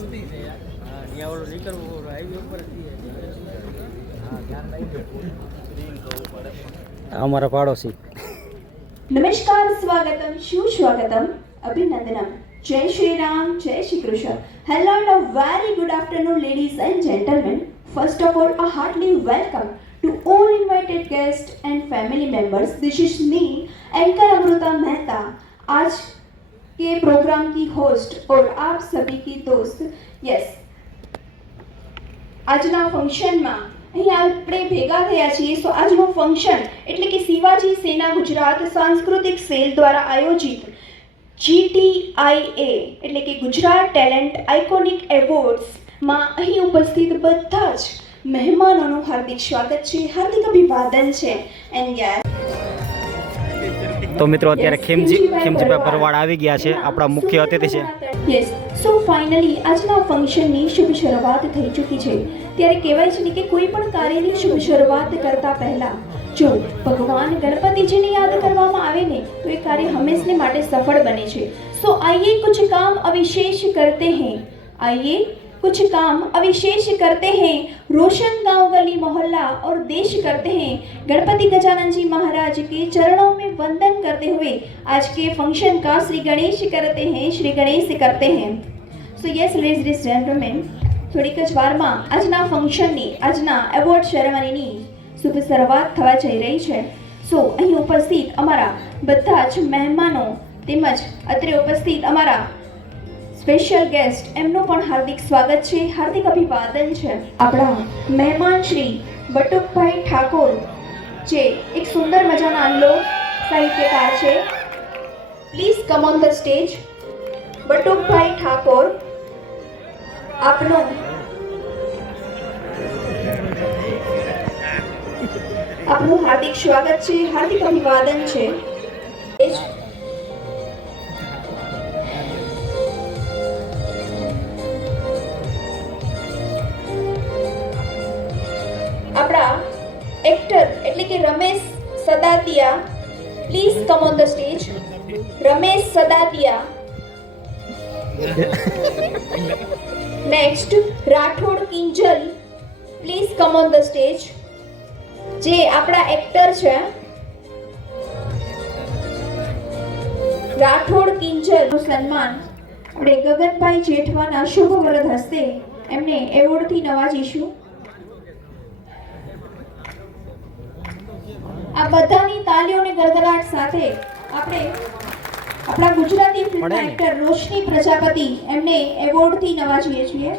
મસ્તી છે અહીંયા ઓલું નીકળવું હાઈવે ઉપર અમારા પાડોશી. નમસ્કાર સ્વાગતમ સુસ્વાગતમ અભિનંદનમ. Jai Shri Ram Jai Shri Krishna. Hello and a very good afternoon ladies and gentleman first of all a heartly welcome to all invited guests and family members. This is me, Anchor Amruta Mehta. आज के programme की host और आप सभी की दोस्त yes આજના ફંક્શનમાં અહીં આપણે ભેગા થયા છીએ સો આજનું ફંક્શન એટલે કે શિવાજી સેના ગુજરાત સાંસ્કૃતિક સેલ દ્વારા આયોજિત જીટીઆઈએ એટલે કે ગુજરાત ટેલેન્ટ આઇકોનિક એવોર્ડ્સમાં અહીં ઉપસ્થિત બધા જ મહેમાનોનું હાર્દિક સ્વાગત છે હાર્દિક અભિવાદન છે એન્ડ યસ તો મિત્રો અત્યારે ખેમજી ખેમજીભાઈ ભરવાડ આવી ગયા છે. આપણા મુખ્ય અતિથિ છે. સો ફાઇનલી આજના ફંક્શનની શુભ શરૂઆત થઈ ચૂકી છે. ત્યારે કહેવાય છે કે કોઈ પણ કાર્યની શુભ શરૂઆત કરતા પહેલા, જો ભગવાન ગણપતિજીને યાદ કરવામાં આવે ને, તો એ કાર્ય હંમેશને માટે સફળ બને છે. સો આઈએ કુછ કામ અવિશેષ કરતે હૈ. આઈએ कुछ काम अविशेष करते हैं रोशन गांव गली मोहल्ला और देश करते हैं गणपति गजानन जी महाराज के चरणों में वंदन करते हुए आज के फंक्शन का श्री गणेश करते हैं श्री गणेश करते हैं સો યસ લેડીઝ જેન્ટલમેન થોડીક જ વારમાં આજના ફંક્શનની આજના એવોર્ડ સેરેમનીની શુભ શરૂઆત થવા જઈ રહી છે સો અહીં ઉપસ્થિત અમારા બધા જ મહેમાનો તેમજ અત્રે ઉપસ્થિત અમારા સ્પેશિયલ ગેસ્ટ એમનું પણ હાર્દિક સ્વાગત છે, હાર્દિક અભિવાદન છે. આપણા મહેમાન શ્રી બટુકભાઈ ઠાકોર, જે એક સુંદર મજાના લોક સાહિત્યકાર છે. Please come on the stage Batukbhai Thakor, આપનું આપનું હાર્દિક સ્વાગત છે, હાર્દિક અભિવાદન છે. એક્ટર એટલે કે Ramesh Sadatiya please come on the stage Ramesh Sadatiya. Next Rathod Kinjal please come on the stage જે આપણા એક્ટર છે. રાઠોડ કિંજલ. સન્માન. આપણે ગગનભાઈ જેઠવાના શુભ વ્રત હસ્તે એમને એવોર્ડથી નવાજીશું. બધાની તાલીઓની ગડગડાટ સાથે આપણે આપણા ગુજરાતી ફિલ્મ એક્ટર રોશની પ્રજાપતિ એમને એવોર્ડથી નવાજીએ છીએ.